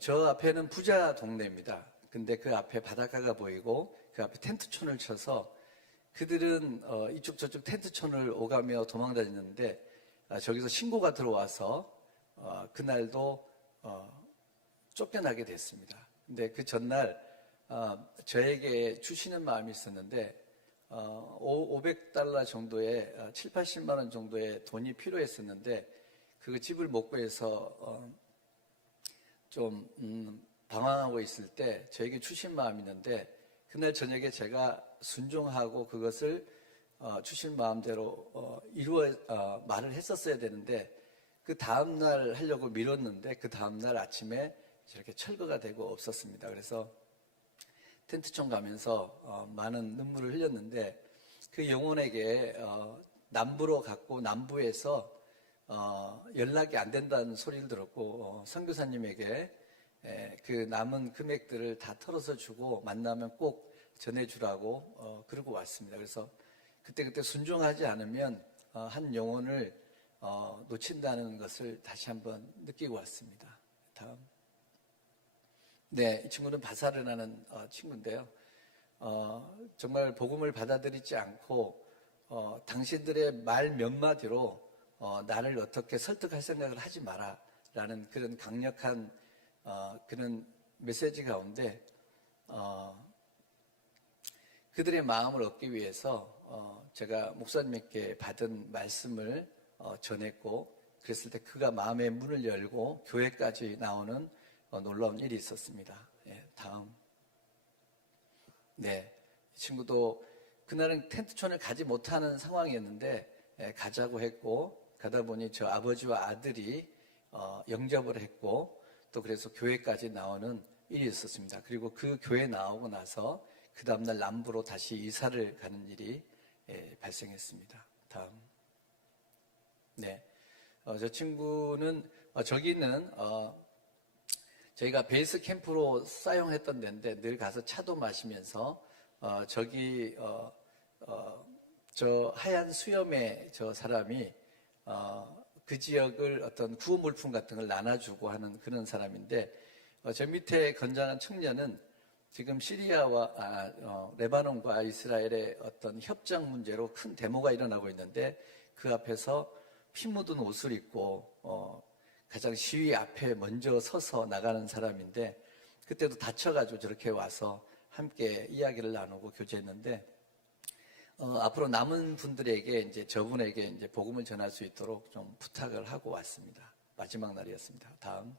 저 앞에는 부자 동네입니다. 근데 그 앞에 바닷가가 보이고 그 앞에 텐트촌을 쳐서 그들은 이쪽 저쪽 텐트촌을 오가며 도망다녔는데 저기서 신고가 들어와서 그날도 쫓겨나게 됐습니다. 근데 그 전날 저에게 주시는 마음이 있었는데 500달러 정도의 7, 80만 원 정도의 돈이 필요했었는데 그 집을 못 구해서 좀 방황하고 있을 때 저에게 주신 마음이 있는데 그날 저녁에 제가 순종하고 그것을 주신 마음대로 말을 했었어야 되는데 그 다음날 하려고 미뤘는데 그 다음날 아침에 저렇게 철거가 되고 없었습니다. 그래서 텐트촌 가면서 많은 눈물을 흘렸는데 그 영혼에게 남부로 갔고 남부에서 연락이 안 된다는 소리를 들었고 선교사님에게 그 남은 금액들을 다 털어서 주고 만나면 꼭 전해주라고 그러고 왔습니다. 그래서 그때 순종하지 않으면 한 영혼을 놓친다는 것을 다시 한번 느끼고 왔습니다. 다음. 네, 이 친구는 바사를 하는 친구인데요. 정말 복음을 받아들이지 않고 당신들의 말 몇 마디로 나를 어떻게 설득할 생각을 하지 마라 라는 그런 강력한 그런 메시지 가운데 그들의 마음을 얻기 위해서 제가 목사님께 받은 말씀을 전했고 그랬을 때 그가 마음의 문을 열고 교회까지 나오는 놀라운 일이 있었습니다. 예, 다음. 네, 이 친구도 그날은 텐트촌을 가지 못하는 상황이었는데 가자고 했고 가다 보니 저 아버지와 아들이 영접을 했고 또 그래서 교회까지 나오는 일이 있었습니다. 그리고 그 교회 나오고 나서 그 다음날 남부로 다시 이사를 가는 일이 발생했습니다. 다음. 네, 저 친구는 저기는 저희가 베이스 캠프로 사용했던 데인데 늘 가서 차도 마시면서 저기 저 하얀 수염의 저 사람이 그 지역을 어떤 구호 물품 같은 걸 나눠주고 하는 그런 사람인데 저 밑에 건장한 청년은 지금 시리아와 레바논과 이스라엘의 어떤 협정 문제로 큰 데모가 일어나고 있는데 그 앞에서 피 묻은 옷을 입고 가장 시위 앞에 먼저 서서 나가는 사람인데 그때도 다쳐가지고 저렇게 와서 함께 이야기를 나누고 교제했는데 앞으로 남은 분들에게 이제 저분에게 이제 복음을 전할 수 있도록 좀 부탁을 하고 왔습니다. 마지막 날이었습니다. 다음.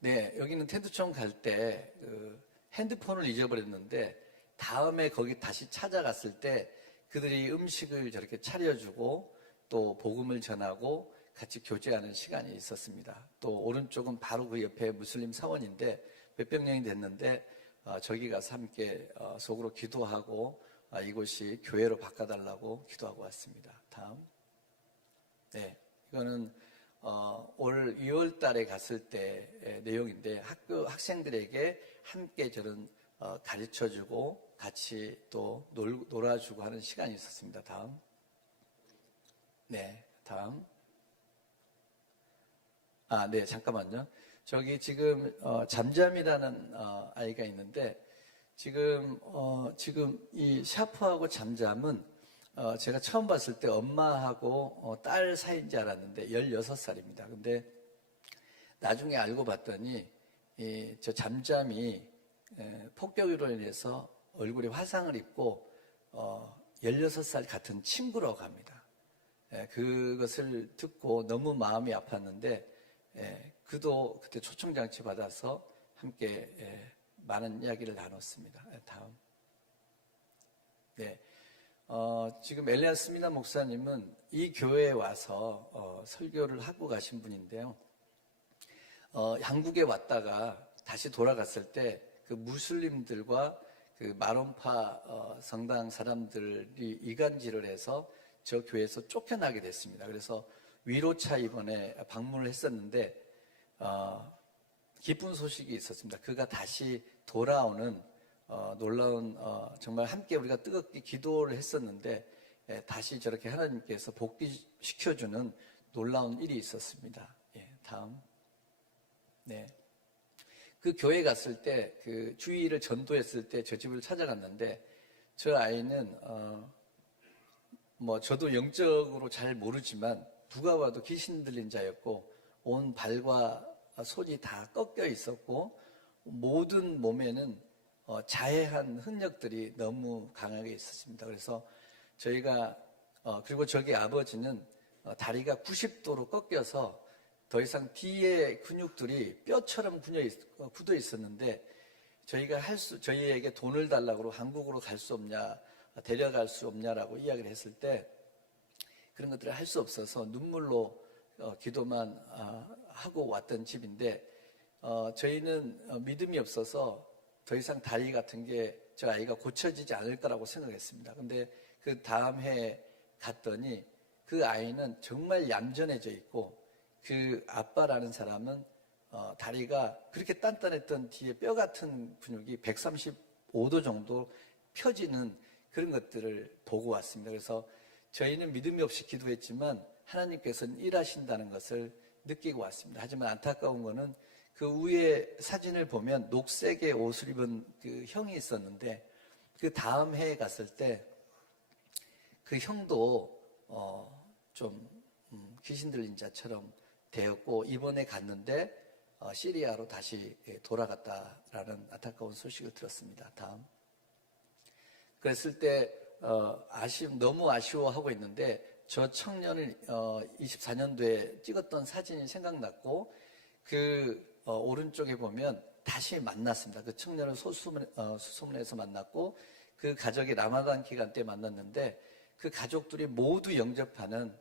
네, 여기는 텐트촌 갈 때 핸드폰을 잊어버렸는데 다음에 거기 다시 찾아갔을 때 그들이 음식을 저렇게 차려주고 또 복음을 전하고 같이 교제하는 시간이 있었습니다. 또 오른쪽은 바로 그 옆에 무슬림 사원인데 몇백 년이 됐는데 저기 가서 함께 속으로 기도하고 이곳이 교회로 바꿔달라고 기도하고 왔습니다. 다음. 네, 이거는 올 2월 달에 갔을 때 내용인데 학생들에게 함께 저런 가르쳐주고 같이 또 놀아주고 하는 시간이 있었습니다. 다음. 네, 다음. 네, 잠깐만요. 저기 지금 잠잠이라는 아이가 있는데 지금 이 샤프하고 잠잠은 제가 처음 봤을 때 엄마하고 딸 사이인 줄 알았는데 16살입니다. 근데 나중에 알고 봤더니 저 잠잠이 폭격으로 인해서 얼굴에 화상을 입고 16살 같은 친구라고 합니다. 그것을 듣고 너무 마음이 아팠는데 그도 그때 초청장치 받아서 함께 많은 이야기를 나눴습니다. 다음. 네. 지금 엘리야 스미나 목사님은 이 교회에 와서 설교를 하고 가신 분인데요. 한국에 왔다가 다시 돌아갔을 때 그 무슬림들과 그 마론파 성당 사람들이 이간질을 해서 저 교회에서 쫓겨나게 됐습니다. 그래서 위로차 이번에 방문을 했었는데 기쁜 소식이 있었습니다. 그가 다시 돌아오는 놀라운 정말 함께 우리가 뜨겁게 기도를 했었는데 다시 저렇게 하나님께서 복귀시켜주는 놀라운 일이 있었습니다. 다음. 네. 그 교회 갔을 때 그 주일을 전도했을 때 저 집을 찾아갔는데 저 아이는 저도 영적으로 잘 모르지만 누가 봐도 귀신 들린 자였고 온 발과 손이 다 꺾여 있었고 모든 몸에는 자해한 흔적들이 너무 강하게 있었습니다. 그래서 저희가 그리고 저기 아버지는 다리가 90도로 꺾여서 더 이상 뒤에 근육들이 뼈처럼 굳어 있었는데 저희가 저희에게 돈을 달라고 한국으로 갈 수 없냐, 데려갈 수 없냐라고 이야기를 했을 때 그런 것들을 할 수 없어서 눈물로 기도만 하고 왔던 집인데 저희는 믿음이 없어서 더 이상 다리 같은 게 저 아이가 고쳐지지 않을 거라고 생각했습니다. 근데 그 다음 해에 갔더니 그 아이는 정말 얌전해져 있고 그 아빠라는 사람은 다리가 그렇게 단단했던 뒤에 뼈 같은 근육이 135도 정도 펴지는 그런 것들을 보고 왔습니다. 그래서 저희는 믿음이 없이 기도했지만 하나님께서는 일하신다는 것을 느끼고 왔습니다. 하지만 안타까운 거는 그 위에 사진을 보면 녹색의 옷을 입은 그 형이 있었는데 그 다음 해에 갔을 때 그 형도 좀 귀신 들린 자처럼 되었고 이번에 갔는데 시리아로 다시 돌아갔다라는 안타까운 소식을 들었습니다. 다음. 그랬을 때 너무 아쉬워하고 있는데 저 청년을 24년도에 찍었던 사진이 생각났고 그 오른쪽에 보면 다시 만났습니다. 그 청년을 수소문에서 만났고 그 가족이 라마단 기간 때 만났는데 그 가족들이 모두 영접하는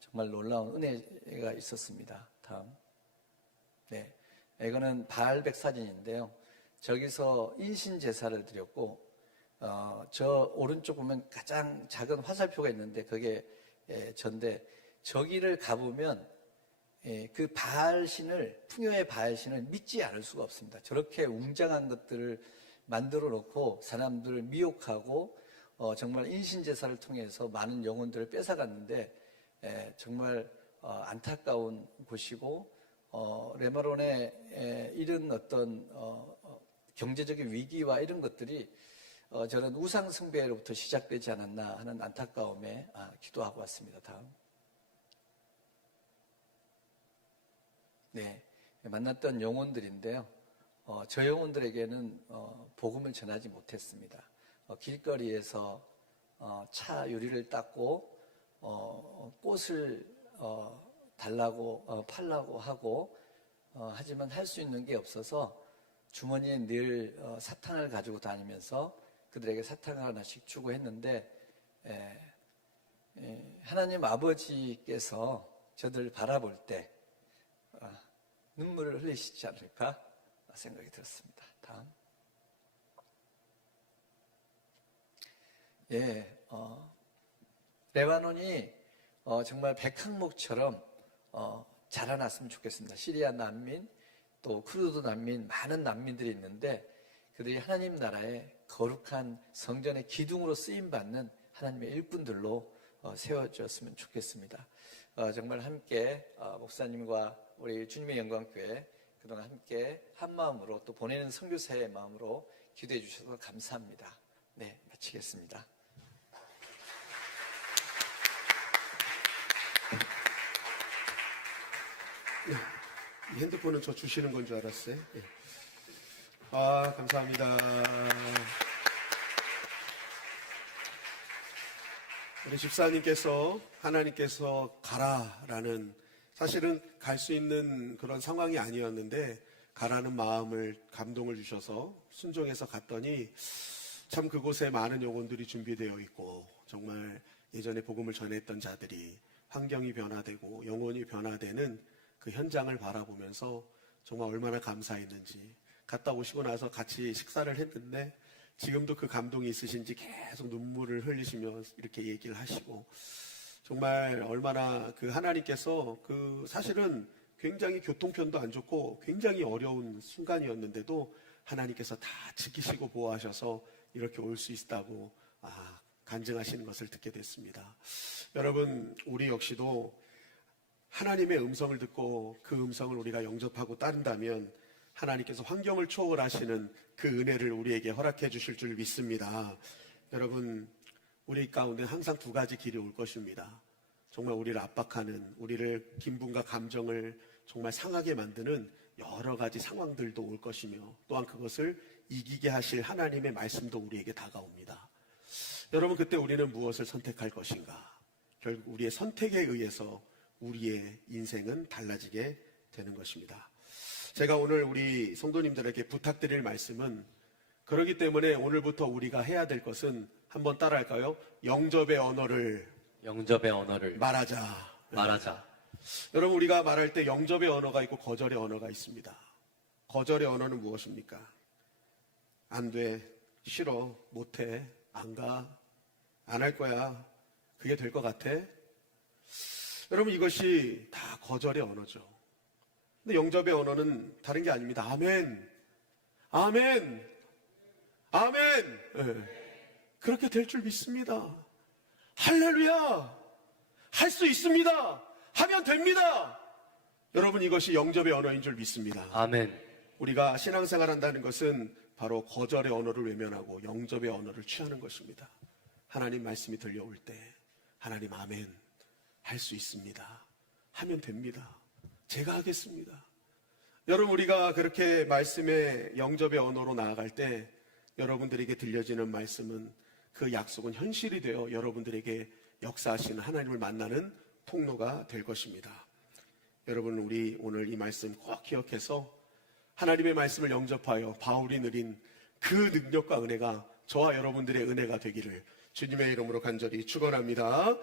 정말 놀라운 은혜가 있었습니다. 다음. 네, 이거는 바알백 사진인데요. 저기서 인신 제사를 드렸고 저 오른쪽 보면 가장 작은 화살표가 있는데 그게 전데 저기를 가보면 그 바알신을 풍요의 바알신을 믿지 않을 수가 없습니다. 저렇게 웅장한 것들을 만들어 놓고 사람들을 미혹하고 정말 인신 제사를 통해서 많은 영혼들을 뺏어갔는데 정말 안타까운 곳이고 레바논의 이런 어떤 경제적인 위기와 이런 것들이 저는 우상 숭배로부터 시작되지 않았나 하는 안타까움에 기도하고 왔습니다. 다음. 네, 만났던 영혼들인데요. 저 영혼들에게는 복음을 전하지 못했습니다. 길거리에서 차 유리를 닦고 꽃을 달라고 팔라고 하고 하지만 할 수 있는 게 없어서 주머니에 늘 사탕을 가지고 다니면서 그들에게 사탕을 하나씩 주고 했는데 하나님 아버지께서 저들을 바라볼 때 눈물을 흘리시지 않을까 생각이 들었습니다. 다음. 레바논이 정말 백항목처럼 자라났으면 좋겠습니다. 시리아 난민, 또 쿠르드 난민, 많은 난민들이 있는데 그들이 하나님 나라의 거룩한 성전의 기둥으로 쓰임받는 하나님의 일꾼들로 세워졌으면 좋겠습니다. 정말 함께 목사님과 우리 주님의 영광교회 그동안 함께 한 마음으로 또 보내는 선교사의 마음으로 기도해 주셔서 감사합니다. 네, 마치겠습니다. 이 핸드폰은 저 주시는 건 줄 알았어요. 네. 감사합니다. 우리 집사님께서 하나님께서 가라라는 사실은 갈 수 있는 그런 상황이 아니었는데 가라는 마음을 감동을 주셔서 순종해서 갔더니 참 그곳에 많은 영혼들이 준비되어 있고 정말 예전에 복음을 전했던 자들이 환경이 변화되고 영혼이 변화되는 그 현장을 바라보면서 정말 얼마나 감사했는지 갔다 오시고 나서 같이 식사를 했는데 지금도 그 감동이 있으신지 계속 눈물을 흘리시며 이렇게 얘기를 하시고 정말 얼마나 그 하나님께서 그 사실은 굉장히 교통편도 안 좋고 굉장히 어려운 순간이었는데도 하나님께서 다 지키시고 보호하셔서 이렇게 올 수 있다고 간증하시는 것을 듣게 됐습니다. 여러분, 우리 역시도 하나님의 음성을 듣고 그 음성을 우리가 영접하고 따른다면 하나님께서 환경을 초월하시는 그 은혜를 우리에게 허락해 주실 줄 믿습니다. 여러분, 우리 가운데 항상 두 가지 길이 올 것입니다. 정말 우리를 압박하는, 우리를 기분과 감정을 정말 상하게 만드는 여러 가지 상황들도 올 것이며, 또한 그것을 이기게 하실 하나님의 말씀도 우리에게 다가옵니다. 여러분, 그때 우리는 무엇을 선택할 것인가? 결국 우리의 선택에 의해서 우리의 인생은 달라지게 되는 것입니다. 제가 오늘 우리 성도님들에게 부탁드릴 말씀은, 그렇기 때문에 오늘부터 우리가 해야 될 것은 한번 따라할까요? 영접의 언어를 말하자. 여러분, 우리가 말할 때 영접의 언어가 있고 거절의 언어가 있습니다. 거절의 언어는 무엇입니까? 안 돼, 싫어, 못해, 안 가, 안 할 거야, 그게 될 것 같아? 여러분, 이것이 다 거절의 언어죠. 근데 영접의 언어는 다른 게 아닙니다. 아멘, 아멘, 아멘. 그렇게 될 줄 믿습니다. 할렐루야, 할 수 있습니다. 하면 됩니다. 여러분, 이것이 영접의 언어인 줄 믿습니다. 아멘. 우리가 신앙생활 한다는 것은 바로 거절의 언어를 외면하고 영접의 언어를 취하는 것입니다. 하나님 말씀이 들려올 때 하나님, 아멘, 할 수 있습니다. 하면 됩니다. 제가 하겠습니다. 여러분, 우리가 그렇게 말씀의 영접의 언어로 나아갈 때 여러분들에게 들려지는 말씀은, 그 약속은 현실이 되어 여러분들에게 역사하시는 하나님을 만나는 통로가 될 것입니다. 여러분, 우리 오늘 이 말씀 꼭 기억해서 하나님의 말씀을 영접하여 바울이 누린 그 능력과 은혜가 저와 여러분들의 은혜가 되기를 주님의 이름으로 간절히 축원합니다.